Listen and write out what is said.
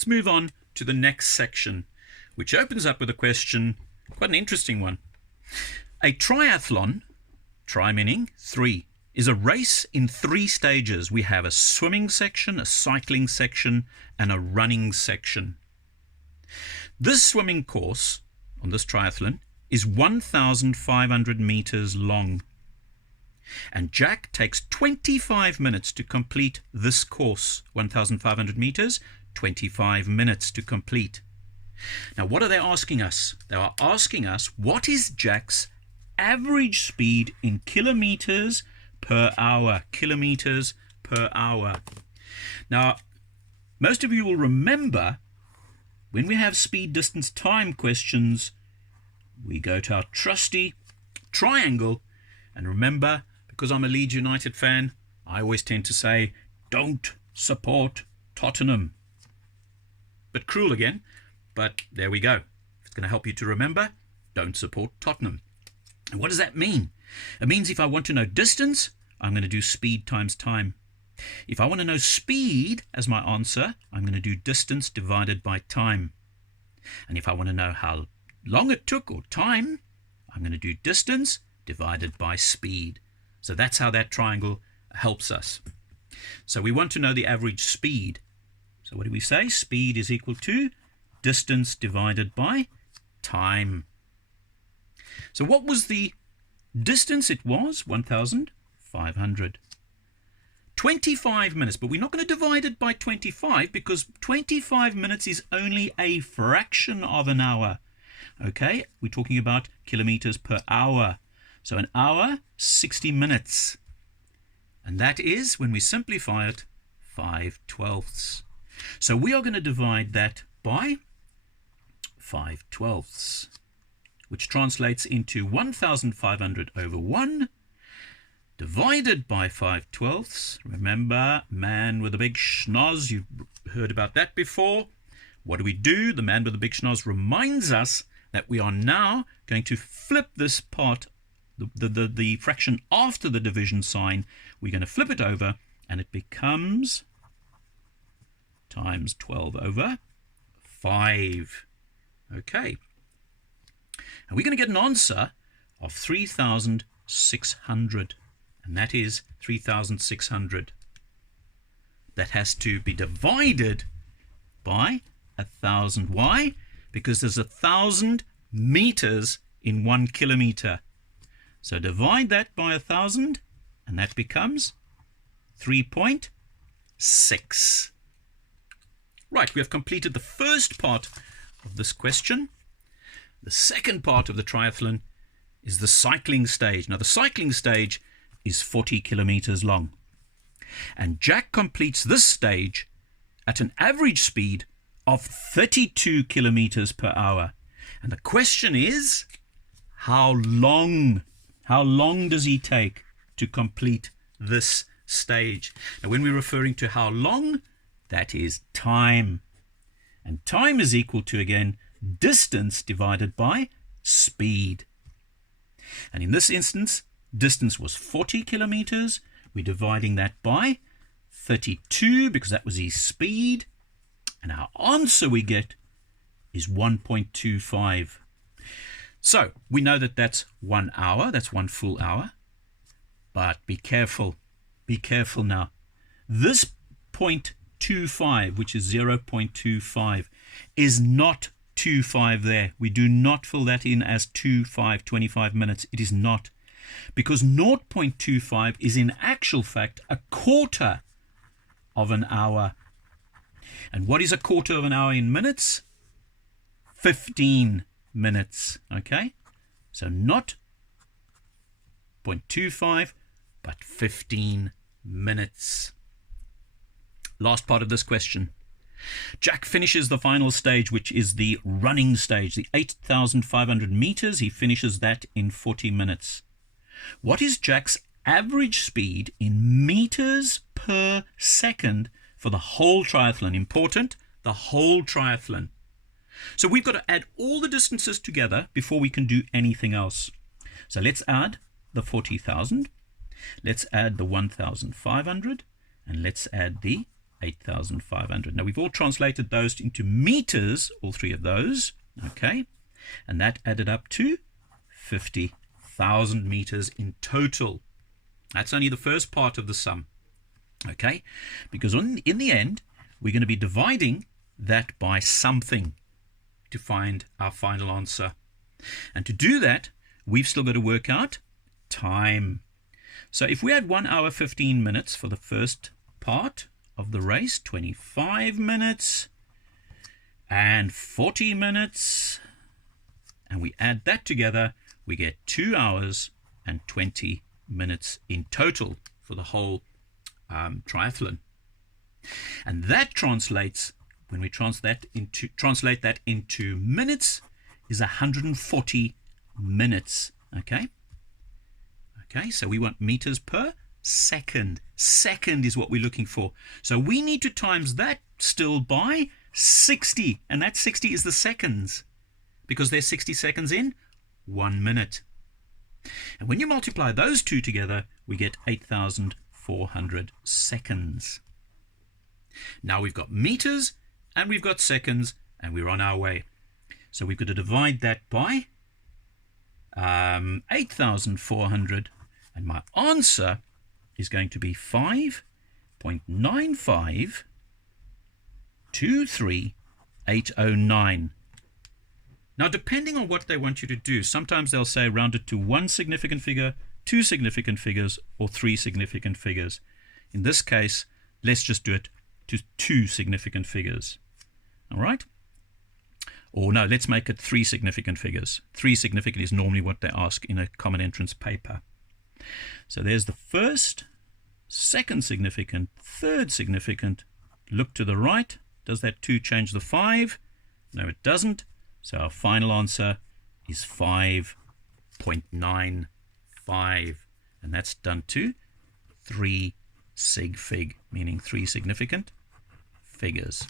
let's move on to the next section, which opens up with a question, quite an interesting one. A triathlon, tri meaning 3, is a race in 3 stages. We have a swimming section, a cycling section, and a running section. This swimming course on this triathlon is 1,500 meters long. And Jack takes 25 minutes to complete this course, 1,500 meters, 25 minutes to complete. Now, what are they asking us? They are asking us, what is Jack's average speed in kilometers per hour? Kilometers per hour. Now, most of you will remember when we have speed, distance, time questions, we go to our trusty triangle. And remember, because I'm a Leeds United fan, I always tend to say, don't support Tottenham. Bit cruel again, but there we go. If it's going to help you to remember, don't support Tottenham. And what does that mean? It means if I want to know distance, I'm going to do speed times time. If I want to know speed as my answer, I'm going to do distance divided by time. And if I want to know how long it took or time, I'm going to do distance divided by speed. So that's how that triangle helps us. So we want to know the average speed. So what do we say? Speed is equal to distance divided by time. So what was the distance? It was 1,500. 25 minutes, but we're not going to divide it by 25 because 25 minutes is only a fraction of an hour. Okay, we're talking about kilometers per hour. So an hour, 60 minutes. And that is, when we simplify it, 5/12. So we are going to divide that by 5/12, which translates into 1,500 over 1, divided by 5/12. Remember, man with a big schnoz, you've heard about that before. What do? The man with the big schnoz reminds us that we are now going to flip this part, the fraction after the division sign. We're going to flip it over, and it becomes times 12 over 5. Okay. And we're going to get an answer of 3,600. And that is 3,600. That has to be divided by 1,000. Why? Because there's 1,000 meters in 1 kilometer. So divide that by 1,000, and that becomes 3.6. Right, we have completed the first part of this question. The second part of the triathlon is the cycling stage. Now, the cycling stage is 40 kilometers long. And Jack completes this stage at an average speed of 32 kilometers per hour. And the question is, how long does he take to complete this stage? Now, when we're referring to how long, that is time. And time is equal to, again, distance divided by speed. And in this instance, distance was 40 kilometers. We're dividing that by 32 because that was his speed. And our answer we get is 1.25. So we know that that's 1 hour. That's 1 full hour. But be careful. Be careful now. This 0.25, which is 0.25, is not 25 there. We do not fill that in as 25 minutes. It is not. Because 0.25 is in actual fact a quarter of an hour. And what is a quarter of an hour in minutes? 15 minutes. Okay? So not 0.25, but 15 minutes. Last part of this question. Jack finishes the final stage, which is the running stage, the 8,500 meters. He finishes that in 40 minutes. What is Jack's average speed in meters per second for the whole triathlon? Important, the whole triathlon. So we've got to add all the distances together before we can do anything else. So let's add the 40,000. Let's add the 1,500. And let's add the 8,500. Now, we've all translated those into meters, all three of those, okay? And that added up to 50,000 meters in total. That's only the first part of the sum, okay? Because in the end, we're going to be dividing that by something to find our final answer. And to do that, we've still got to work out time. So if we had 1 hour 15 minutes for the first part of the race, 25 minutes and 40 minutes, and we add that together, we get 2 hours and 20 minutes in total for the whole triathlon. And that translates, when we translate that into minutes, is 140 minutes. Okay, so we want meters per second. Second is what we're looking for. So we need to times that still by 60, and that 60 is the seconds, because there's 60 seconds in 1 minute. And when you multiply those two together, we get 8,400 seconds. Now we've got meters and we've got seconds, and we're on our way. So we've got to divide that by 8,400, and my answer is going to be 5.9523809. Now, depending on what they want you to do, sometimes they'll say round it to 1 significant figure, 2 significant figures, or 3 significant figures. In this case, let's just do it to 2 significant figures. All right? Or no, let's make it 3 significant figures. 3 significant is normally what they ask in a common entrance paper. So there's the first, second significant, third significant. Look to the right. Does that 2 change the 5? No, it doesn't. So our final answer is 5.95. And that's done to 3 sig fig, meaning 3 significant figures.